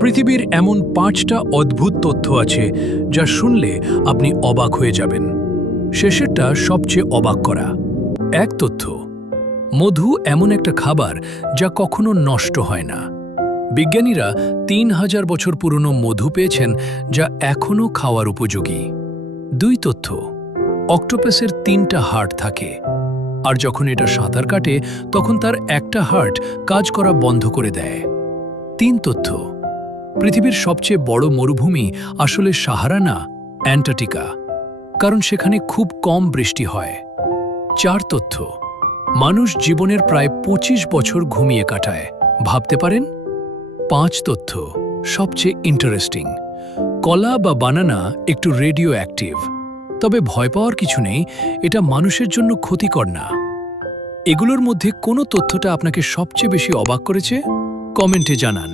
পৃথিবীর এমন 5টা অদ্ভুত তথ্য আছে যা শুনলে আপনি অবাক হয়ে যাবেন। শেষেরটা সবচেয়ে অবাক করা। এক তথ্য, মধু এমন একটা খাবার যা কখনো নষ্ট হয় না। বিজ্ঞানীরা 3000 বছর পুরনো মধু পেয়েছেন যা এখনও খাওয়ার উপযোগী। 2 তথ্য, অক্টোপাসের 3টা হার্ট থাকে, আর যখন এটা সাঁতার কাটে তখন তার একটা হার্ট কাজ করা বন্ধ করে দেয়। 3 তথ্য, পৃথিবীর সবচেয়ে বড় মরুভূমি আসলে সাহারা না, অ্যান্টার্কটিকা, কারণ সেখানে খুব কম বৃষ্টি হয়। 4 তথ্য, মানুষ জীবনের প্রায় 25 বছর ঘুমিয়ে কাটায়, ভাবতে পারেন? 5 তথ্য, সবচেয়ে ইন্টারেস্টিং, কলা বা বানানা একটু রেডিও অ্যাক্টিভ, তবে ভয় পাওয়ার কিছু নেই, এটা মানুষের জন্য ক্ষতিকর না। এগুলোর মধ্যে কোন তথ্যটা আপনাকে সবচেয়ে বেশি অবাক করেছে? কমেন্টে জানান।